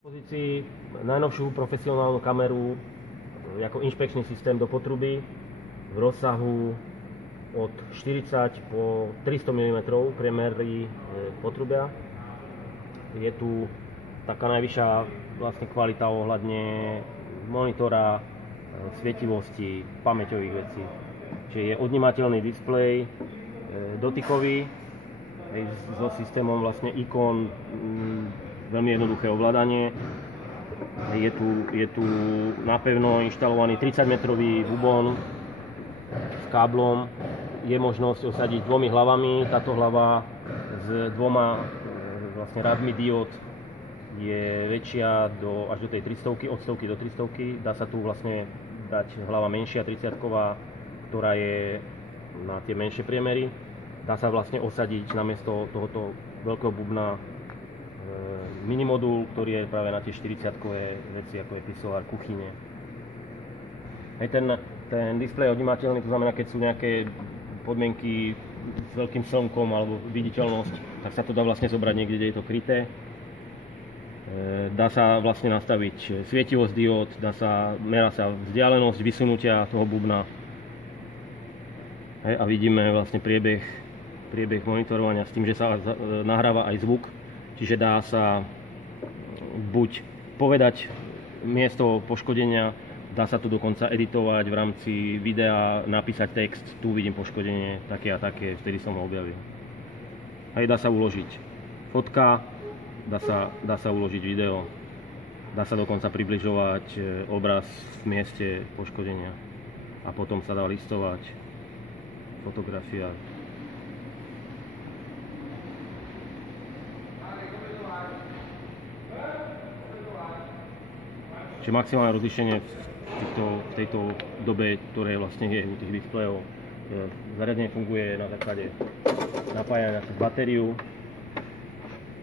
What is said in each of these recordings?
V pozícii najnovšiu profesionálnu kameru ako inšpekčný systém do potruby v rozsahu od 40 po 300 mm priemery potrubia. Je tu taká najvyššia vlastne kvalita ohľadne monitora, svietivosti, pamäťových vecí. Čiže je odnímateľný displej, dotykový, so systémom vlastne ikon, veľmi jednoduché ovládanie. Je tu napevno inštalovaný 30-metrový bubon s káblom. Je možnosť osadiť dvomi hlavami. Táto hlava s dvoma vlastne radmi diód je väčšia až do tej 300, od 100 do 300. Dá sa tu vlastne dať hlava menšia, 30-ková, ktorá je na tie menšie priemery. Dá sa vlastne osadiť namiesto tohoto veľkého bubna minimodul, ktorý je práve na tie 40-kové veci, ako je pisoár, kuchyne. Ten displej je odnímateľný, to znamená, keď sú nejaké podmienky s veľkým slnkom alebo viditeľnosť, tak sa to dá vlastne zobrať niekde, kde je to kryté. Dá sa vlastne nastaviť svietivosť diód, merá sa vzdialenosť vysunutia toho bubna. A vidíme vlastne priebeh monitorovania s tým, že sa nahráva aj zvuk. Čiže dá sa buď povedať miesto poškodenia, dá sa tu dokonca editovať v rámci videa, napísať text, tu vidím poškodenie také a také, vtedy som ho objavil. Aj dá sa uložiť fotka, dá sa uložiť video, dá sa dokonca približovať obraz v mieste poškodenia a potom sa dá listovať fotografia. Čiže maximálne rozlíšenie v tejto dobe, ktoré vlastne je u tých displejov. Zariadenie funguje na základe napájania cez batériu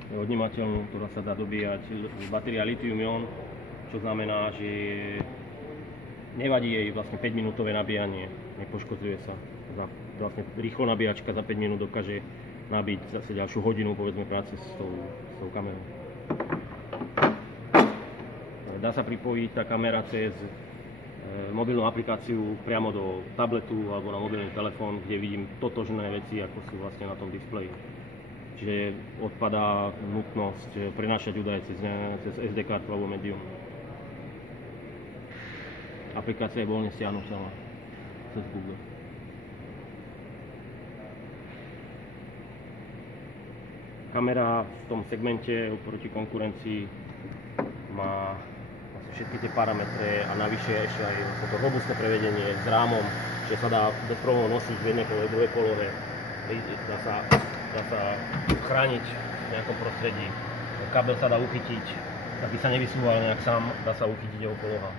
odnímateľnú, ktorá sa dá dobíjať z batéria lithium-ion, čo znamená, že nevadí jej vlastne 5-minútové nabíjanie, nepoškodzuje sa. Vlastne rýchlo nabíjačka za 5 minút dokáže nabiť zase ďalšiu hodinu, povedzme, práce s tou kamerou. Dá sa pripojiť tá kamera cez mobilnú aplikáciu priamo do tabletu alebo na mobilný telefón, kde vidím totožné veci, ako sú vlastne na tom displeji. Čiže odpadá nutnosť prenášať údaje cez SD kartu alebo médium. Aplikácia je voľne stiahnuteľná cez Google. Kamera v tom segmente oproti konkurencii má všetky tie parametre a navyše ešte aj toto robustné prevedenie s rámom, že sa dá bez problémov nosiť v jednej polohe, v druhej polohe. Dá sa chrániť v nejakom prostredí. Kábel sa dá uchytiť, aby sa nevysúval nejak sám, dá sa uchytiť jeho poloha.